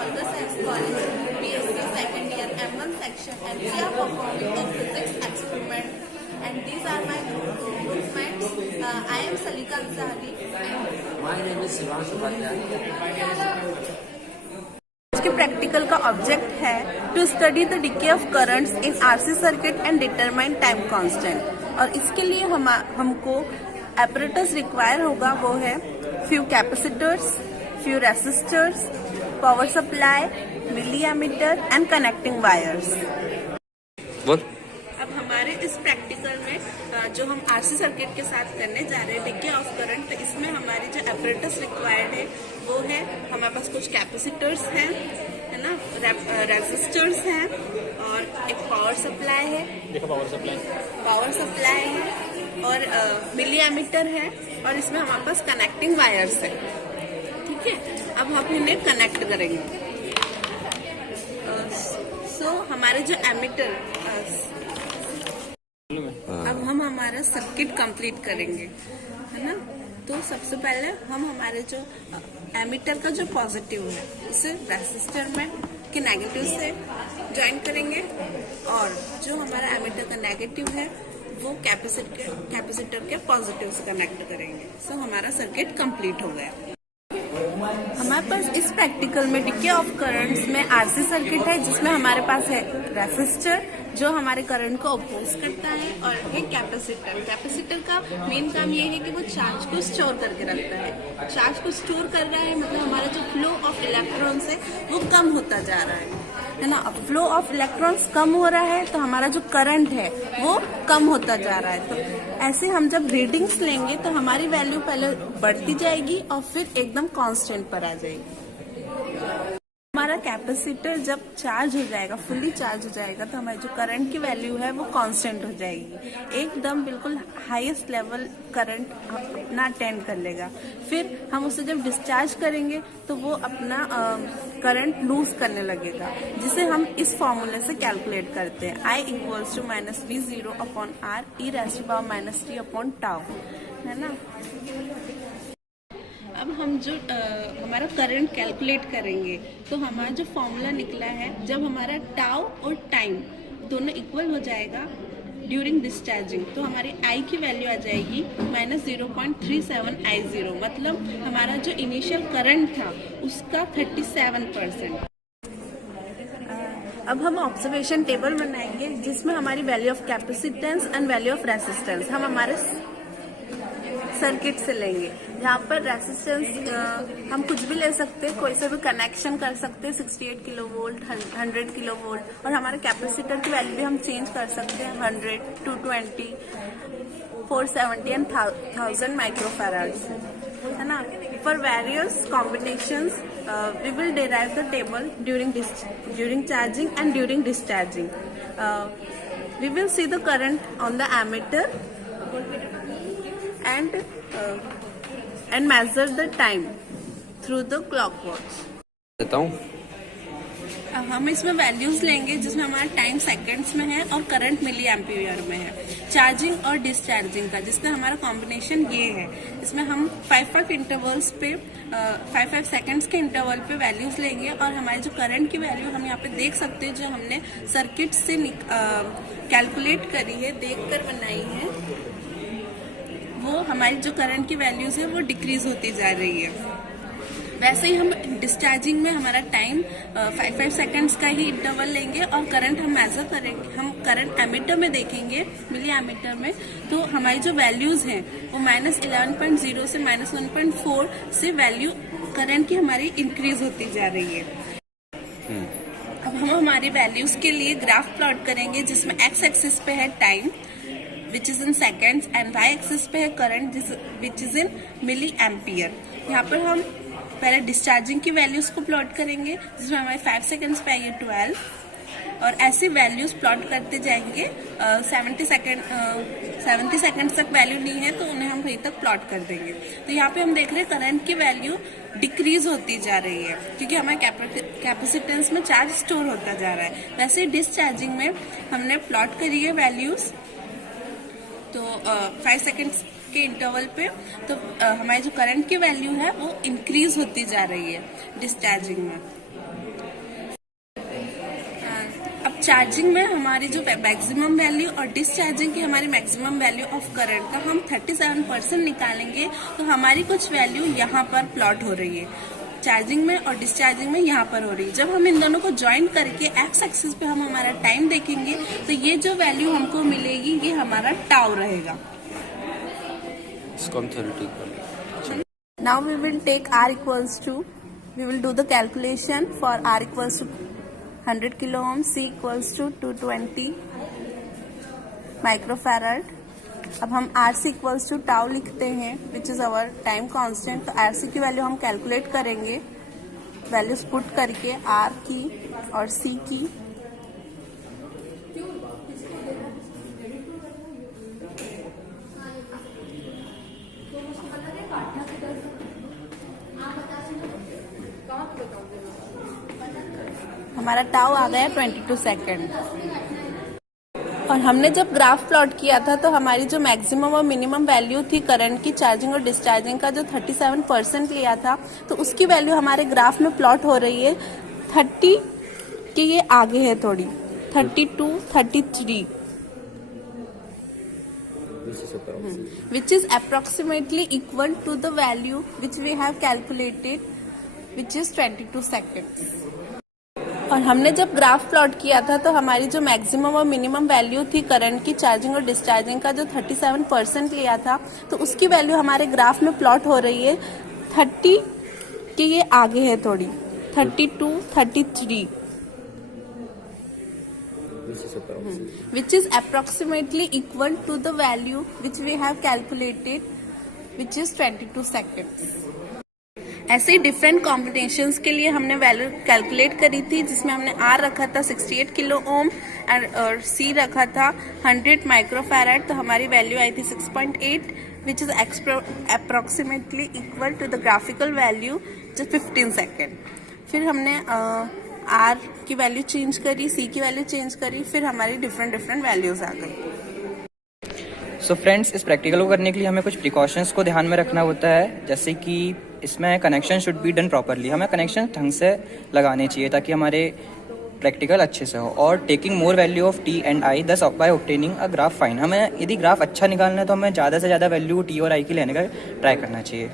Holger Science College, BSc second year, M1 section, and we are performing a physics experiment. And these are my group mates. I am Salika Ansari. My name is Shivansh Upadhyay. आज के practical का object है to study the decay of currents in RC circuit and determine time constant. और इसके लिए हमको apparatus require होगा, वो है few capacitors, few resistors, power supply, milli ammeter and connecting wires. अब हमारे इस प्रैक्टिकल में जो हम आरसी सर्किट के साथ करने जा रहे हैं डिके ऑफ करंट, तो इसमें हमारी जो एपरेटस रिक्वायर्ड है वो है, हमारे पास कुछ कैपेसिटर्स हैं, है ना, रेसिस्टर्स हैं और एक पावर सप्लाई है। देखो पावर सप्लाई है और मिली एमीटर है और इसमें हमारे पास कनेक्टिंग वायर्स है। ठीक है, अब हम इन्हें कनेक्ट करेंगे। हमारे जो एमीटर, अब हम हमारा सर्किट कंप्लीट करेंगे, है ना। तो सबसे पहले हम हमारे जो एमीटर का जो पॉजिटिव है उसे रेसिस्टर में के नेगेटिव से ज्वाइन करेंगे और जो हमारा एमीटर का नेगेटिव है वो कैपेसिटर के पॉजिटिव से कनेक्ट करेंगे। सो हमारा सर्किट कंप्लीट हो गया। हमारे पास इस प्रैक्टिकल में डिके ऑफ करंट्स में आरसी सर्किट है, जिसमें हमारे पास है रेसिस्टर जो हमारे करंट को अपोज करता है और है कैपेसिटर का मेन काम ये है कि वो चार्ज को स्टोर करके रखता है। चार्ज को स्टोर कर रहा है मतलब हमारा जो फ्लो ऑफ इलेक्ट्रॉन्स है वो कम होता जा रहा है ना। अब फ्लो ऑफ इलेक्ट्रॉन्स कम हो रहा है तो हमारा जो करंट है वो कम होता जा रहा है। तो ऐसे हम जब रीडिंग्स लेंगे तो हमारी वैल्यू पहले बढ़ती जाएगी और फिर एकदम कांस्टेंट पर आ जाएगी। हमारा कैपेसिटर जब चार्ज हो जाएगा, फुल्ली चार्ज हो जाएगा, तो हमारी जो करंट की वैल्यू है वो कांस्टेंट हो जाएगी, एकदम बिल्कुल हाईएस्ट लेवल करंट अपना अटेंड कर लेगा। फिर हम उसे जब डिस्चार्ज करेंगे तो वो अपना करंट लूज करने लगेगा, जिसे हम इस फॉर्मूले से कैलकुलेट करते हैं, I = -V0/R e⁻t/τ, है ना। अब हम जो हमारा करंट कैलकुलेट करेंगे तो हमारा जो फॉर्मूला निकला है, जब हमारा टाउ और टाइम दोनों इक्वल हो जाएगा ड्यूरिंग डिस्चार्जिंग, तो हमारी I की वैल्यू आ जाएगी -0.37 I0, मतलब हमारा जो इनिशियल करंट था उसका 37%। अब हम ऑब्जर्वेशन टेबल बनाएंगे जिसमें हमारी value of capacitance and value of resistance हम हमारे सर्किट से लेंगे। यहाँ पर रेसिस्टेंस हम कुछ भी ले सकते हैं, कोई से भी कनेक्शन कर सकते हैं, 68 किलो वोल्ट, 100 किलो वोल्ट, और हमारे कैपेसिटर की वैल्यू भी हम चेंज कर सकते हैं, 100, 220, 470 एंड 1000 माइक्रोफैराड्स, है ना। For various combinations we will derive the table during charging and during discharging. We will see the current on the ammeter and measure the time through the clock watch. हम इसमें values लेंगे जिसमें हमारा time seconds में है और current milli ampere में है। चार्जिंग और डिस्चार्जिंग का जिसमें हमारा कॉम्बिनेशन ये है, इसमें हम 5 इंटरवल्स पे 5 सेकंड्स के इंटरवल पे वैल्यूज लेंगे और हमारी जो करंट की वैल्यू हम यहाँ पे देख सकते हैं, जो हमने सर्किट से कैलकुलेट करी है, देखकर बनाई है, वो हमारी जो करंट की वैल्यूज है वो डिक्रीज होती जा रही है। वैसे ही हम डिस्चार्जिंग में हमारा टाइम 5 सेकंड्स का ही इंटरवल लेंगे और करंट हम मेजर करेंगे, हम करंट एमीटर में देखेंगे, मिली एमीटर में, तो हमारी जो वैल्यूज हैं वो -11.0 से -1.4 से वैल्यू करंट की हमारी इंक्रीज होती जा रही है। अब हम हमारी वैल्यूज के लिए ग्राफ प्लॉट करेंगे जिसमें x एक्सिस पे है time which is in seconds and y axis पे है current which is in milli ampere. यहाँ पर हम पहले डिस्चार्जिंग की वैल्यूज को प्लॉट करेंगे जिसमें हमारे 5 सेकंड्स पे आइए 12, और ऐसी वैल्यूज प्लॉट करते जाएंगे। 70 सेकंड तक वैल्यू नहीं है तो उन्हें हम वहीं तक प्लॉट कर देंगे। तो यहाँ पे हम देख रहे हैं करंट की वैल्यू डिक्रीज होती जा रही है क्योंकि हमारे कैपेसिटेंस में चार्ज स्टोर होता जा रहा है। वैसे डिस्चार्जिंग में हमने प्लॉट करी है वैल्यूज, तो 5 सेकंड्स के इंटरवल पे, तो हमारी जो करंट की वैल्यू है वो इंक्रीज होती जा रही है डिस्चार्जिंग में। चार्जिंग में हमारी जो मैक्सिमम वैल्यू और डिस्चार्जिंग की हमारी मैक्सिमम वैल्यू ऑफ करंट का हम 37% निकालेंगे तो हमारी कुछ वैल्यू यहाँ पर प्लॉट हो रही है, चार्जिंग में और डिस्चार्जिंग में यहाँ पर हो रही है। जब हम इन दोनों को ज्वाइन करके एक्स एक्सिस पे हम हमारा टाइम देखेंगे तो ये जो वैल्यू हमको मिलेगी ये हमारा टाउ रहेगा। Now we will take R equals to, we will do the calculation for R equals to 100 kilo ohm, C equals to 220 microfarad. अब हम RC इक्वल्स टू टाउ लिखते हैं which is our time constant. तो RC की value हम calculate करेंगे, values put करके R की और C की। हमारा टाउ आ गया 22 सेकेंड। और हमने जब ग्राफ प्लॉट किया था तो हमारी जो मैक्सिमम और मिनिमम वैल्यू थी करंट की, चार्जिंग और डिस्चार्जिंग का जो 37% लिया था, तो उसकी वैल्यू हमारे ग्राफ में प्लॉट हो रही है 30 के ये आगे है थोड़ी, 32, 33 which is approximately equal to the value which we have calculated which is 22 seconds। और हमने जब ग्राफ प्लॉट किया था तो हमारी जो मैक्सिमम और मिनिमम वैल्यू थी करंट की, चार्जिंग और डिस्चार्जिंग का जो 37% लिया था, तो उसकी वैल्यू हमारे ग्राफ में प्लॉट हो रही है 30 के ये आगे है थोड़ी, 32, 33 which is approximately equal to the value which we have calculated which is 22 seconds। ऐसे ही डिफरेंट कॉम्बिनेशंस के लिए हमने वैल्यू कैलकुलेट करी थी, जिसमें हमने R रखा था 68 किलो ओम और C रखा था 100 माइक्रोफैराड। तो हमारी वैल्यू आई थी 6.8 which is approximately equal to the graphical value जो 15 सेकेंड। फिर हमने R की वैल्यू चेंज करी, C की वैल्यू चेंज करी, फिर हमारी डिफरेंट वैल्यूज आ गई। सो फ्रेंड्स, इस प्रैक्टिकल को करने के लिए हमें कुछ प्रिकॉशंस को ध्यान में रखना होता है, जैसे कि इसमें connection should be done properly, हमें कनेक्शन ढंग से लगाने चाहिए ताकि हमारे प्रैक्टिकल अच्छे से हो। और taking more value of T and I thus by obtaining a graph fine, हमें यदि ग्राफ अच्छा निकालना है तो हमें ज़्यादा से ज़्यादा वैल्यू T और I की लेने का ट्राई करना चाहिए।